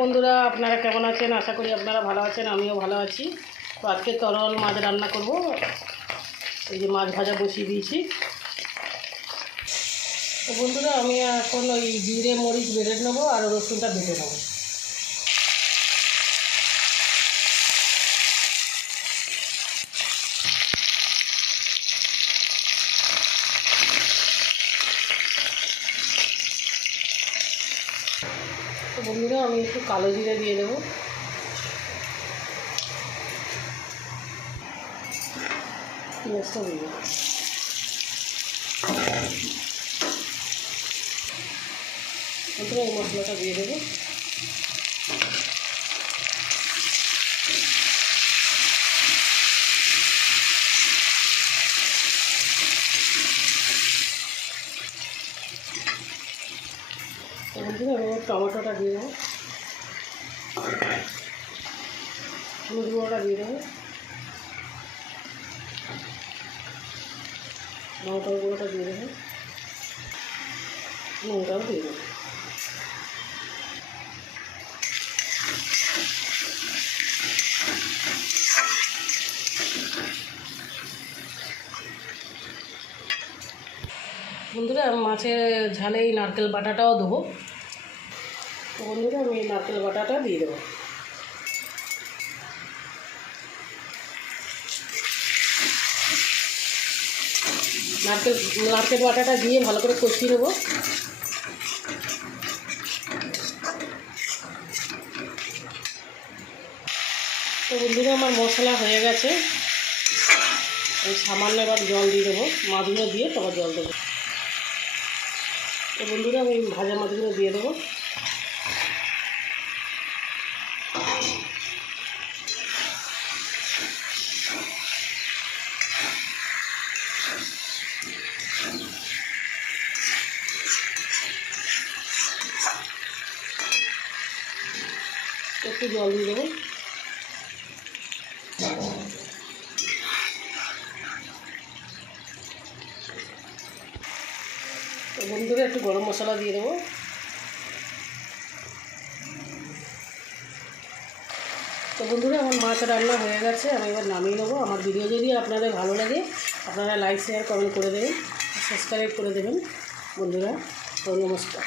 বন্ধুরা, আপনারা কেমন আছেন? আশা করি আপনারা ভালো আছেন, আমিও ভালো আছি। তো আজকে তরল মাছ রান্না করব। এই যে মাছ ভাজা বসিয়ে দিয়েছি। তো বন্ধুরা, আমি এখন ওই জিরে মরিচ বেটে নেবো আর রসুনটা বেটে নেবো। তো বন্ধুরা, আমি একটু কালো জিরে দিয়ে দেবো। পেঁয়াজটা দিয়ে দেবো। বন্ধুরা, এই মশলাটা দিয়ে দেবো। তো বন্ধুরা, আমি টমেটোটা দিয়ে দেবো, হলুদ গুঁড়োটা দিয়ে দেবো, লঙ্কার গুঁড়োটা দিয়ে দেবো, নুনটাও দিয়ে দেবো। বন্ধুরা, মাছের ঝালে এই নারকেল বাটাটাও দেবো। তো বন্ধুরা, আমি এই নারকেল বাটাটা দিয়ে দেবো। নারকেল বাটাটা দিয়ে ভালো করে কষিয়ে নেবো। তো বন্ধুরা, আমার মশলা হয়ে গেছে। এই সামান্য এবার জল দিয়ে দেবো, মাছগুলো দিয়ে তারপর জল দেবো। তো বন্ধুরা, আমি ভাজা মাছগুলো দিয়ে দেবো। একটু জল দিয়ে দেবো। তো বন্ধুরা, একটু গরম মশলা দিয়ে দেবো। তো বন্ধুরা, আমার মাছ রান্না হয়ে গেছে, আমি এবার নামিয়ে নেবো। আমার ভিডিও যদি আপনাদের ভালো লাগে, আপনারা লাইক শেয়ার কমেন্ট করে দেবেন, সাবস্ক্রাইব করে দেবেন। বন্ধুরা, তো নমস্কার।